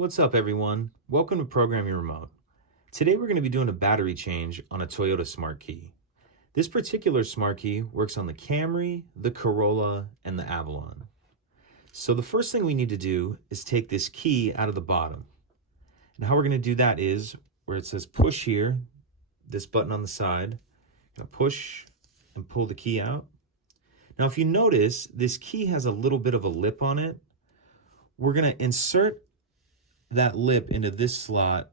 What's up everyone? Welcome to Programming Remote. Today we're going to be doing a battery change on a Toyota Smart Key. This particular Smart Key works on the Camry, the Corolla, and the Avalon. So the first thing we need to do is take this key out of the bottom. And how we're going to do that is where it says push here, this button on the side, going to push and pull the key out. Now if you notice, this key has a little bit of a lip on it. We're going to insert that lip into this slot.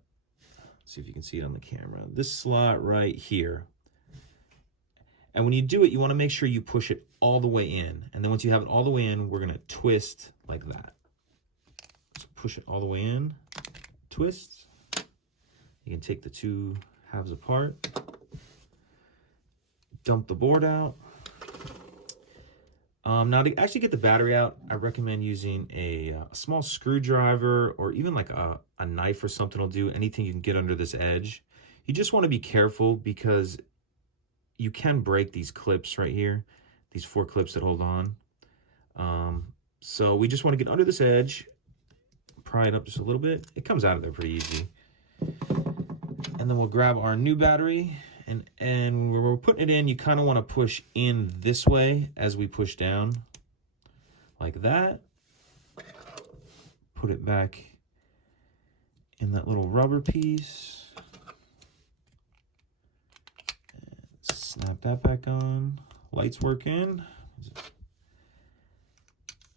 Let's see if you can see it on the camera. This slot right here. And when you do it, you want to make sure you push it all the way in. And then once you have it all the way in, we're going to twist like that. So push it all the way in, twist. You can take the two halves apart, dump the board out. Now to actually get the battery out, I recommend using a small screwdriver or even like a knife or something will do, anything you can get under this edge. You just want to be careful because you can break these clips right here, these 4 clips that hold on. So we just want to get under this edge, pry it up just a little bit. It comes out of there pretty easy. And then we'll grab our new battery. And when we're putting it in, you kind of want to push in this way as we push down, like that. Put it back in that little rubber piece. And snap that back on. Lights work in.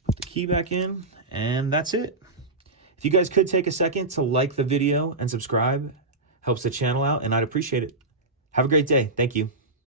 Put the key back in, and that's it. If you guys could take a second to like the video and subscribe, helps the channel out, and I'd appreciate it. Have a great day. Thank you.